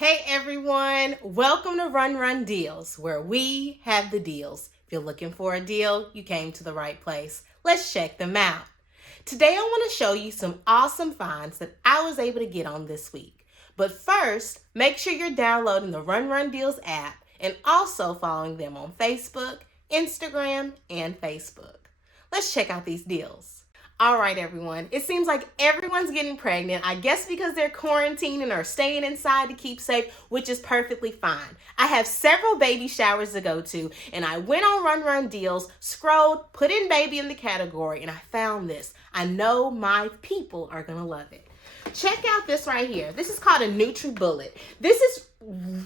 Hey everyone, welcome to Run Deals, where we have the deals. If you're looking for a deal, you came to the right place. Let's check them out. Today I want to show you some awesome finds that I was able to get on this week. But first, make sure you're downloading the Run Deals app and also following them on Facebook, Instagram, and Facebook. Let's check out these deals. All right, everyone. It seems like everyone's getting pregnant. I guess because they're quarantining or staying inside to keep safe, which is perfectly fine. I have several baby showers to go to, and I went on Run Deals, scrolled, put in baby in the category, and I found this. I know my people are going to love it. Check out this right here. This is called a NutriBullet. This is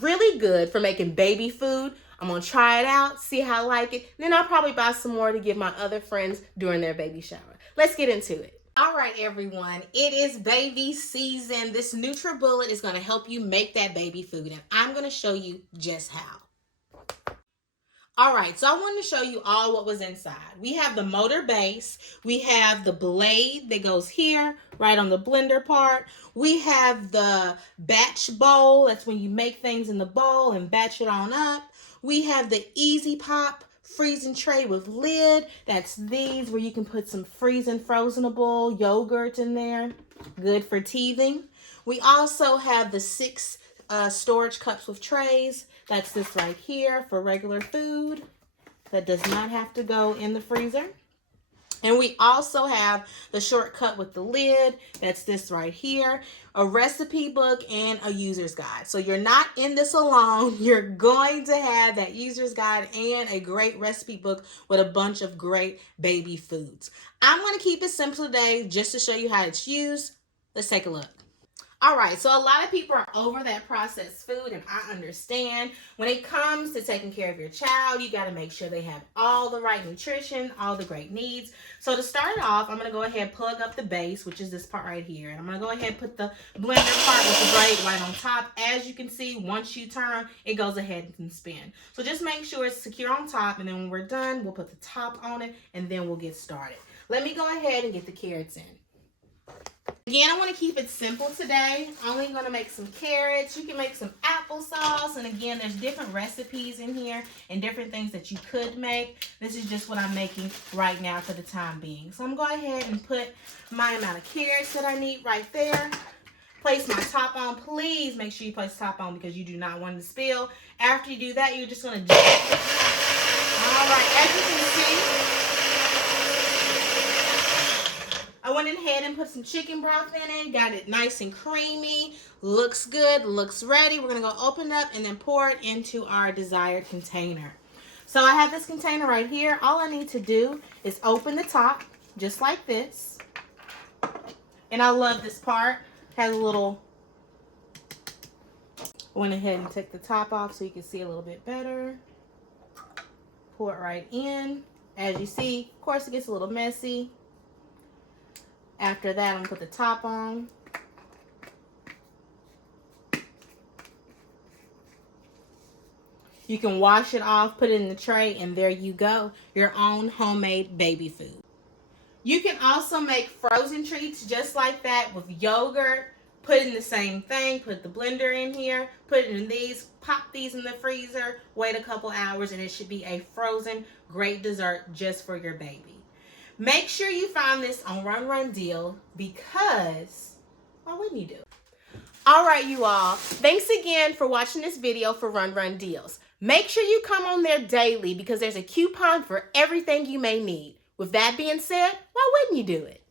really good for making baby food. I'm going to try it out, see how I like it. Then I'll probably buy some more to give my other friends during their baby shower. Let's get into it. All right, everyone. It is baby season. This NutriBullet is going to help you make that baby food, and I'm going to show you just how. All right, so I wanted to show you all what was inside. We have the motor base. We have the blade that goes here, right on the blender part. We have the batch bowl. That's when you make things in the bowl and batch it on up. We have the Easy Pop freezing tray with lid. That's these where you can put some freezing frozenable yogurt in there. Good for teething. We also have the 6 storage cups with trays. That's this right here for regular food that does not have to go in the freezer. And we also have the shortcut with the lid. That's this right here. A recipe book and a user's guide. So you're not in this alone. You're going to have that user's guide and a great recipe book with a bunch of great baby foods. I'm going to keep it simple today just to show you how it's used. Let's take a look. All right, so a lot of people are over that processed food, and I understand. When it comes to taking care of your child, you got to make sure they have all the right nutrition, all the great needs. So to start off, I'm going to go ahead and plug up the base, which is this part right here. And I'm going to go ahead and put the blender part with the blade right on top. As you can see, once you turn, it goes ahead and spin. So just make sure it's secure on top, and then when we're done, we'll put the top on it, and then we'll get started. Let me go ahead and get the carrots in. Again, I want to keep it simple today. Only going to make some carrots. You can make some applesauce. And again, there's different recipes in here and different things that you could make. This is just what I'm making right now for the time being. So I'm going to go ahead and put my amount of carrots that I need right there. Place my top on. Please make sure you place the top on because you do not want it to spill. After you do that, you're just going to jack it. All right, as you can see, I went ahead and put some chicken broth in it, got it nice and creamy, looks good, looks ready. We're going to go open it up and then pour it into our desired container. So I have this container right here. All I need to do is open the top, just like this. And I love this part. It has a little, I went ahead and took the top off so you can see a little bit better. Pour it right in. As you see, of course it gets a little messy. After that, I'm going to put the top on. You can wash it off, put it in the tray, and there you go. Your own homemade baby food. You can also make frozen treats just like that with yogurt. Put in the same thing. Put the blender in here. Put it in these. Pop these in the freezer. Wait a couple hours, and it should be a frozen great dessert just for your baby. Make sure you find this on Run Deal because, why wouldn't you do it? All right, you all. Thanks again for watching this video for Run Deals. Make sure you come on there daily because there's a coupon for everything you may need. With that being said, why wouldn't you do it?